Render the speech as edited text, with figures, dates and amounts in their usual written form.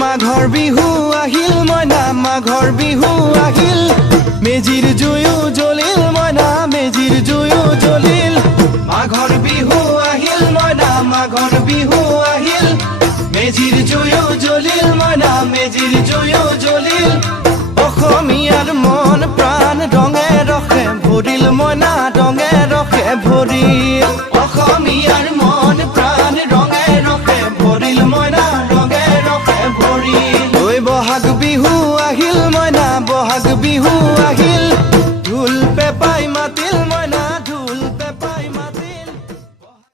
মাঘৰ বিহু আহিল মইনা মাঘৰ বিহু আহিল মেজিৰ জুয়ো জ্বলিল মইনা মেজিৰ জুয়ো জ্বলিল মাঘৰ বিহু আহিল মইনা মাঘৰ বিহু আহিল মেজিৰ জুয়ো জ্বলিল মইনা মেজিৰ জুয়ো জ্বলিল অসমীয়াৰ মন প্ৰাণ ৰঙে ৰখে ভৰিল মইনা ৰঙে ৰখে ভৰিল অসমীয়াৰ মন প্ৰাণ ৰঙে ৰখে ভৰিল মইনা ৰঙে ৰখে ভৰিল ঐ বহাগ বিহু আহিল মইনা বহাগ বিহু আহিল ঢোল পেপাই মাতিল মইনা ঢোল পেপাই